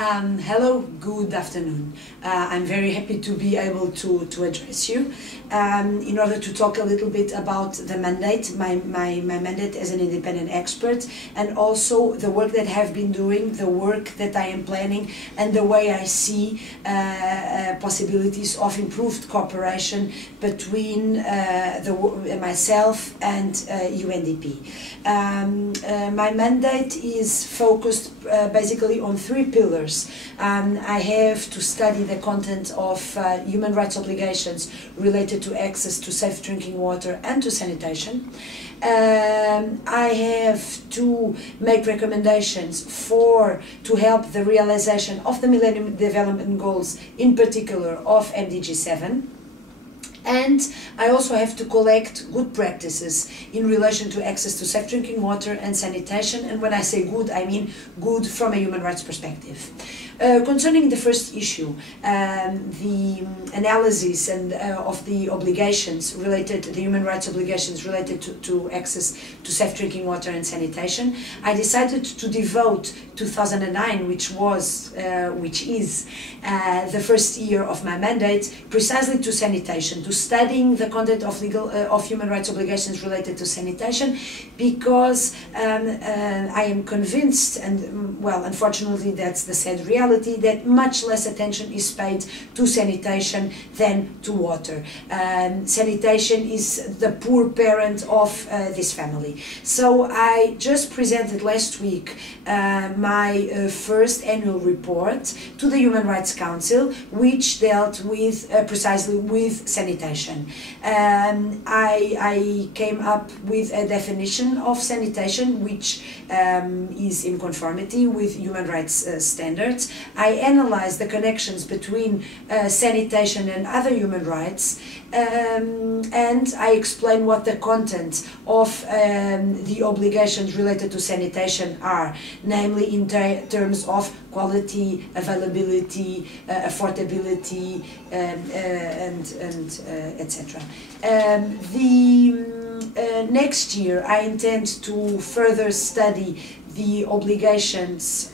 Hello, good afternoon. I'm very happy to be able to address you in order to talk a little bit about the mandate, my mandate as an independent expert, and also the work that I have been doing, the work that I am planning, and the way I see possibilities of improved cooperation between myself and UNDP. My mandate is focused basically on three pillars. I have to study the content of human rights obligations related to access to safe drinking water and to sanitation. I have to make recommendations to help the realization of the Millennium Development Goals, in particular of MDG 7. And I also have to collect good practices in relation to access to safe drinking water and sanitation. And when I say good, I mean good from a human rights perspective. Concerning the first issue, the analysis of the obligations related to the human rights obligations related to access to safe drinking water and sanitation, I decided to devote 2009, which is the first year of my mandate, precisely to sanitation, to studying the content of human rights obligations related to sanitation, because I am convinced, and well, unfortunately that's the sad reality, that much less attention is paid to sanitation than to water. Sanitation is the poor parent of this family. So I just presented last week my first annual report to the Human Rights Council, which dealt with precisely with sanitation. I came up with a definition of sanitation which is in conformity with human rights standards. I analyzed the connections between sanitation and other human rights, and I explain what the content of the obligations related to sanitation are, namely in terms of quality, availability, affordability, and etc. Next year I intend to further study the obligations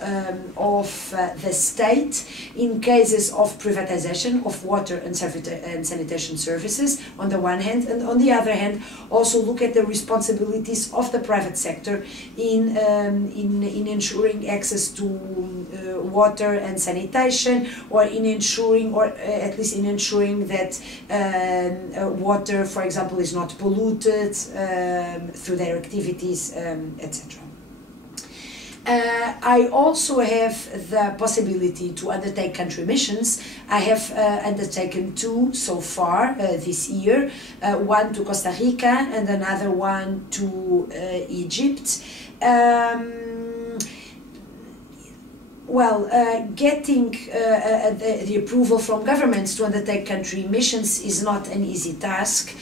of the state in cases of privatization of water and sanitation services on the one hand, and on the other hand also look at the responsibilities of the private sector in ensuring access to water and sanitation, or in ensuring, or at least in ensuring that water, for example, is not polluted through their activities, etc. I also have the possibility to undertake country missions. I have undertaken two so far this year, one to Costa Rica and another one to Egypt. Getting the approval from governments to undertake country missions is not an easy task,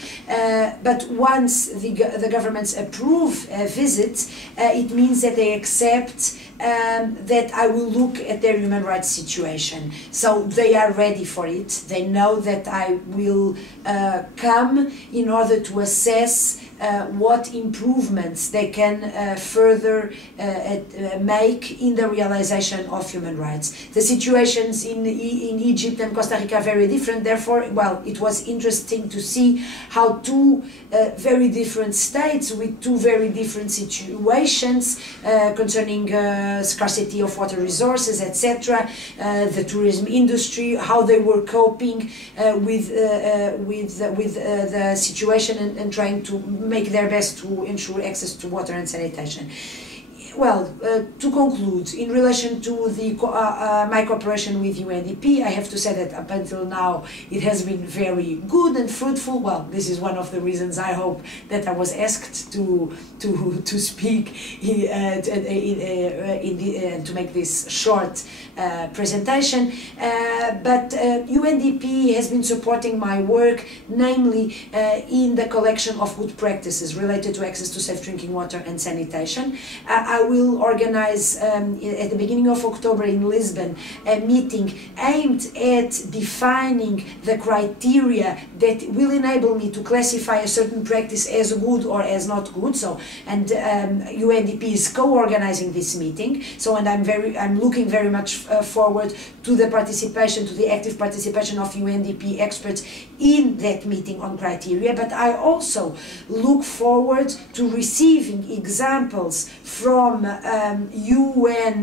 but once the governments approve a visit, it means that they accept that I will look at their human rights situation. So they are ready for it. They know that I will come in order to assess what improvements they can further make in the realization of human rights. The situations in Egypt and Costa Rica are very different, therefore, well, it was interesting to see how two very different states with two very different situations concerning scarcity of water resources, etc., the tourism industry, how they were coping with the situation and trying to make their best to ensure access to water and sanitation. Well, to conclude, in relation to my cooperation with UNDP, I have to say that up until now it has been very good and fruitful. Well, this is one of the reasons I hope that I was asked to speak and to make this short presentation. But UNDP has been supporting my work, namely in the collection of good practices related to access to safe drinking water and sanitation. I will organize at the beginning of October in Lisbon a meeting aimed at defining the criteria that will enable me to classify a certain practice as good or as not good. So, and UNDP is co-organizing this meeting. So, and I'm looking very much forward to the participation, to the active participation of UNDP experts in that meeting on criteria. But I also look forward to receiving examples from UNDP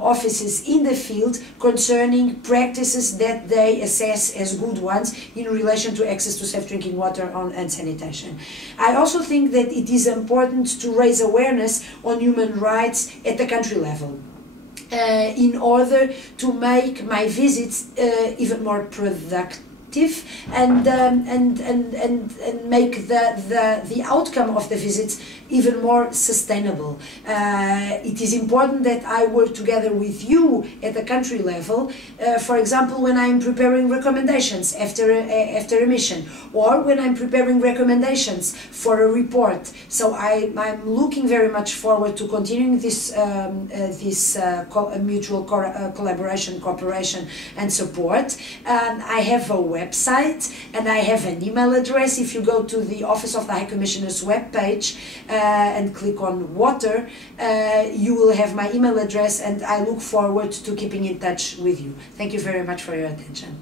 offices in the field concerning practices that they assess as good ones in relation to access to safe drinking water and sanitation. I also think that it is important to raise awareness on human rights at the country level. In order to make my visits even more productive and make the outcome of the visits even more sustainable. It is important that I work together with you at the country level, for example, when I'm preparing recommendations after a mission, or when I'm preparing recommendations for a report. So I'm looking very much forward to continuing this mutual collaboration, cooperation and support. I have a website and I have an email address. If you go to the Office of the High Commissioner's webpage and click on water, you will have my email address, and I look forward to keeping in touch with you. Thank you very much for your attention.